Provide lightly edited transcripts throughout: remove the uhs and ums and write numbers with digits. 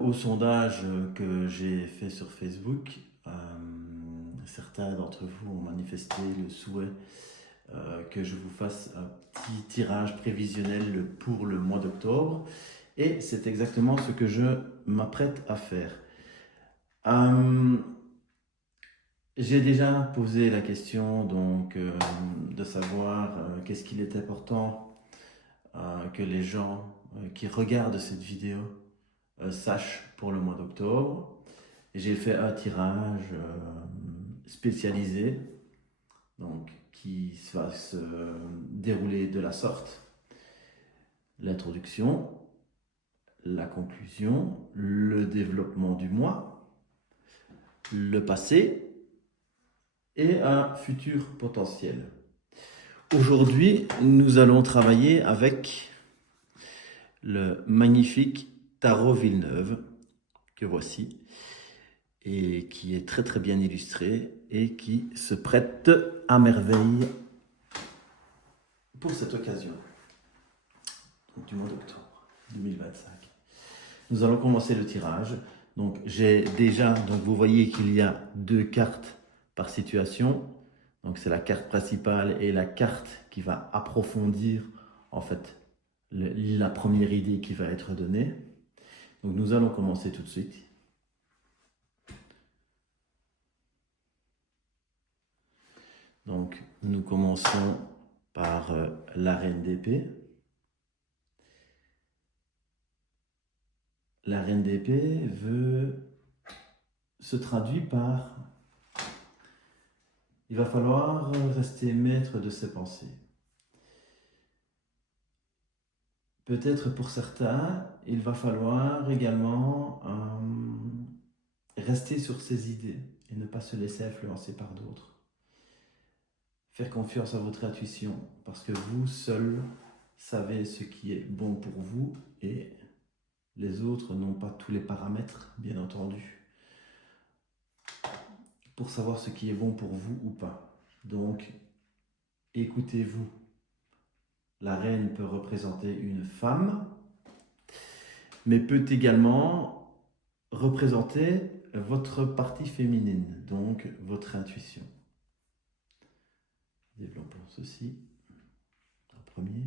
Au sondage que j'ai fait sur Facebook, certains d'entre vous ont manifesté le souhait que je vous fasse un petit tirage prévisionnel pour le mois d'octobre. Et c'est exactement ce que je m'apprête à faire. Euh, j'ai déjà posé la question de savoir qu'est-ce qu'il est important que les gens qui regardent cette vidéo sachent pour le mois d'octobre. J'ai fait un tirage spécialisé, donc qui va se dérouler de la sorte. L'introduction, la conclusion, le développement du mois, le passé et un futur potentiel. Aujourd'hui, nous allons travailler avec le magnifique Tarot Villeneuve que voici et qui est très très bien illustré et qui se prête à merveille pour cette occasion, donc du mois d'octobre 2025. Nous allons commencer le tirage. Donc j'ai déjà, donc vous voyez qu'il y a deux cartes par situation. Donc c'est la carte principale et la carte qui va approfondir en fait la première idée qui va être donnée. Donc nous allons commencer tout de suite. Donc nous commençons par la reine d'épée. La reine d'épée se traduit par il va falloir rester maître de ses pensées. Peut-être pour certains, il va falloir également rester sur ses idées et ne pas se laisser influencer par d'autres. Faire confiance à votre intuition parce que vous seul savez ce qui est bon pour vous et les autres n'ont pas tous les paramètres, bien entendu, pour savoir ce qui est bon pour vous ou pas. Donc, écoutez-vous. La reine peut représenter une femme, mais peut également représenter votre partie féminine, donc votre intuition. Développons ceci en premier.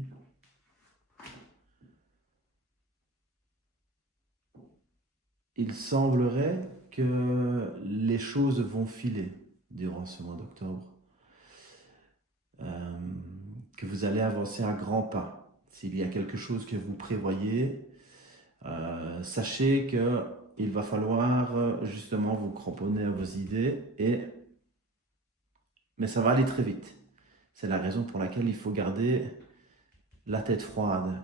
Il semblerait que les choses vont filer durant ce mois d'octobre, que vous allez avancer à grands pas. S'il y a quelque chose que vous prévoyez, sachez qu'il va falloir justement vous cramponner à vos idées, mais ça va aller très vite. C'est la raison pour laquelle il faut garder la tête froide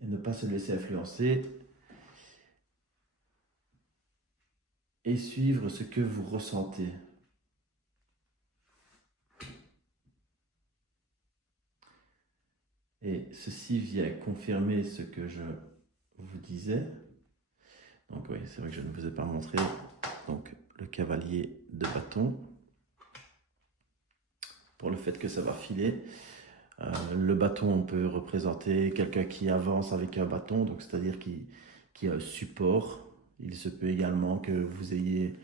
et ne pas se laisser influencer et suivre ce que vous ressentez. Et ceci vient confirmer ce que je vous disais. Donc oui, c'est vrai que je ne vous ai pas montré. Donc le cavalier de bâton. Pour le fait que ça va filer. Le bâton, on peut représenter quelqu'un qui avance avec un bâton, donc c'est-à-dire qui a un support. Il se peut également que vous ayez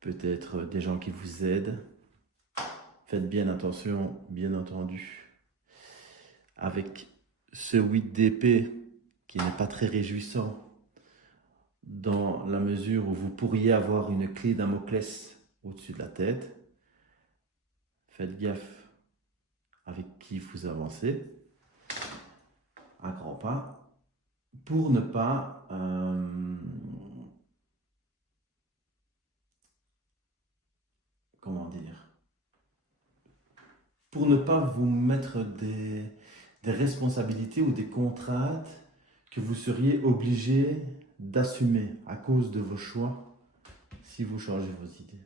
peut-être des gens qui vous aident. Faites bien attention, bien entendu, avec ce 8 d'épée qui n'est pas très réjouissant, dans la mesure où vous pourriez avoir une clé Damoclès au-dessus de la tête. Faites gaffe avec qui vous avancez à grands pas pour ne pas comment dire, pour ne pas vous mettre des responsabilités ou des contraintes que vous seriez obligé d'assumer à cause de vos choix si vous changez vos idées.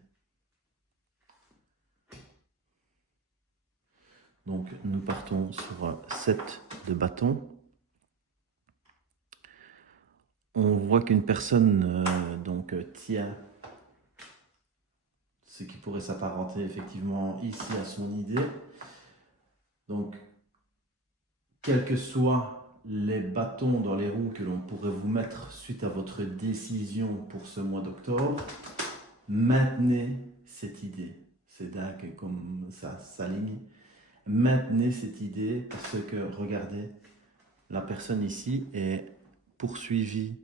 Donc nous partons sur 7 de bâton. On voit qu'une personne tient ce qui pourrait s'apparenter effectivement ici à son idée. Donc, quelle que soit les bâtons dans les roues que l'on pourrait vous mettre suite à votre décision pour ce mois d'octobre, maintenez cette idée. C'est dingue comme ça s'aligne. Maintenez cette idée parce que, regardez, la personne ici est poursuivie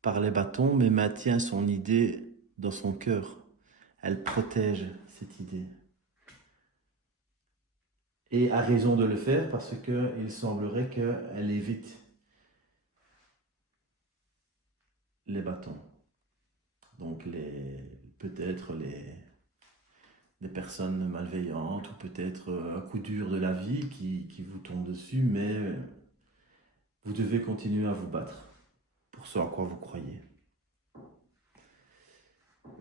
par les bâtons, mais maintient son idée dans son cœur. Elle protège cette idée. Et a raison de le faire parce qu'il semblerait qu'elle évite les bâtons. Donc peut-être des personnes malveillantes ou peut-être un coup dur de la vie qui vous tombe dessus, mais vous devez continuer à vous battre pour ce à quoi vous croyez.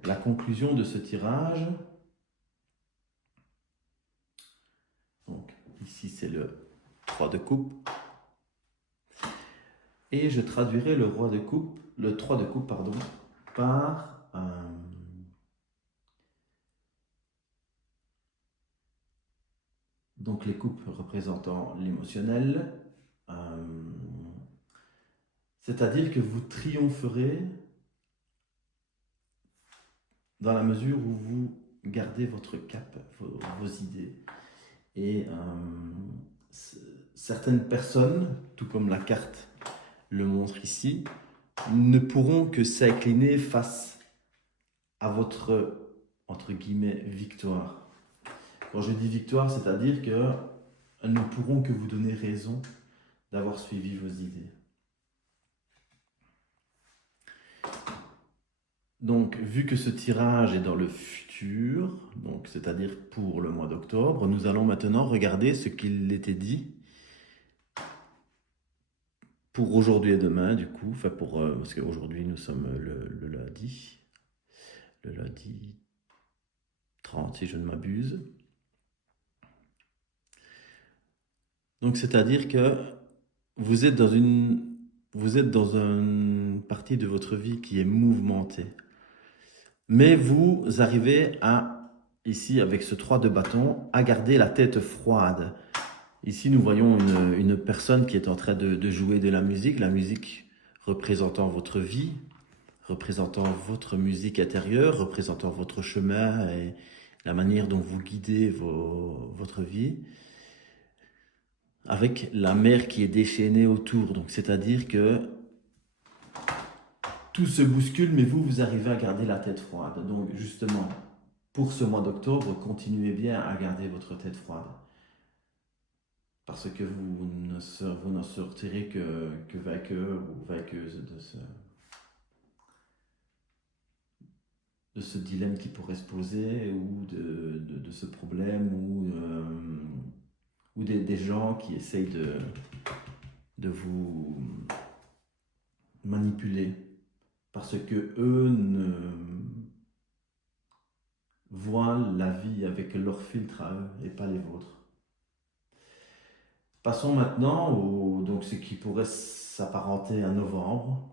La conclusion de ce tirage, donc ici c'est le 3 de coupe, et je traduirai le 3 de coupe par donc les coupes représentant l'émotionnel, c'est-à-dire que vous triompherez dans la mesure où vous gardez votre cap, vos idées. Et certaines personnes, tout comme la carte le montre ici, ne pourront que s'incliner face à votre, entre guillemets, victoire. Quand je dis victoire, c'est-à-dire qu'elles ne pourront que vous donner raison d'avoir suivi vos idées. Donc, vu que ce tirage est dans le futur, donc c'est-à-dire pour le mois d'octobre, nous allons maintenant regarder ce qu'il était dit pour aujourd'hui et demain, du coup, enfin parce qu'aujourd'hui nous sommes le lundi 30 si je ne m'abuse. Donc c'est-à-dire que vous êtes dans une partie de votre vie qui est mouvementée. Mais vous arrivez à, ici avec ce 3 de bâton, à garder la tête froide. Ici nous voyons une personne qui est en train de jouer de la musique représentant votre vie, représentant votre musique intérieure, représentant votre chemin et la manière dont vous guidez votre vie, avec la mer qui est déchaînée autour. Donc c'est-à-dire que tout se bouscule, mais vous arrivez à garder la tête froide. Donc justement, pour ce mois d'octobre, continuez bien à garder votre tête froide. Parce que vous n'en sortirez que vainqueur ou vainqueuse de ce dilemme qui pourrait se poser, ou de ce problème, ou des gens qui essayent de vous manipuler. Parce que eux ne voient la vie avec leur filtre à eux et pas les vôtres. Passons maintenant donc ce qui pourrait s'apparenter à novembre,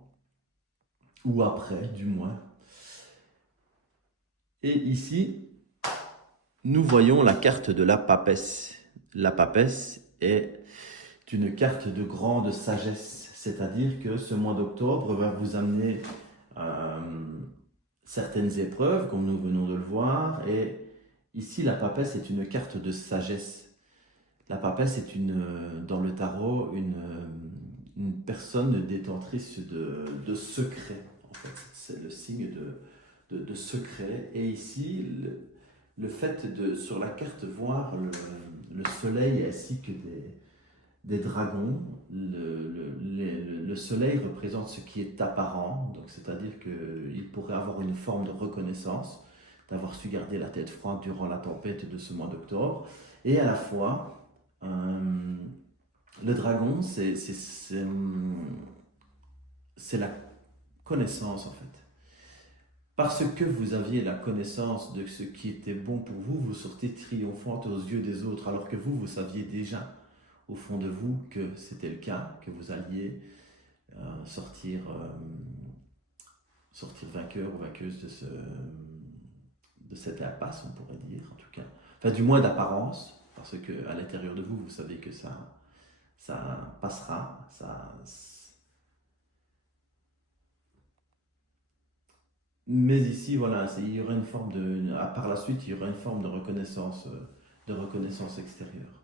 ou après du moins. Et ici, nous voyons la carte de la papesse. La papesse est une carte de grande sagesse, c'est-à-dire que ce mois d'octobre va vous amener certaines épreuves, comme nous venons de le voir, et ici la papesse est une carte de sagesse. La papesse est dans le tarot une personne détentrice de secrets. En fait, c'est le signe de secret. Et ici, le fait de, sur la carte, voir le soleil ainsi que des dragons, le soleil représente ce qui est apparent, donc c'est-à-dire qu'il pourrait avoir une forme de reconnaissance, d'avoir su garder la tête froide durant la tempête de ce mois d'octobre, et à la fois, le dragon, c'est la connaissance en fait. Parce que vous aviez la connaissance de ce qui était bon pour vous, vous sortez triomphante aux yeux des autres, alors que vous saviez déjà au fond de vous que c'était le cas, que vous alliez sortir vainqueur ou vainqueuse de cette impasse, on pourrait dire en tout cas. Enfin, du moins d'apparence, parce qu'à l'intérieur de vous, vous savez que ça ça passera. Mais ici, voilà, il y aura une forme par la suite, il y aura une forme de reconnaissance extérieure.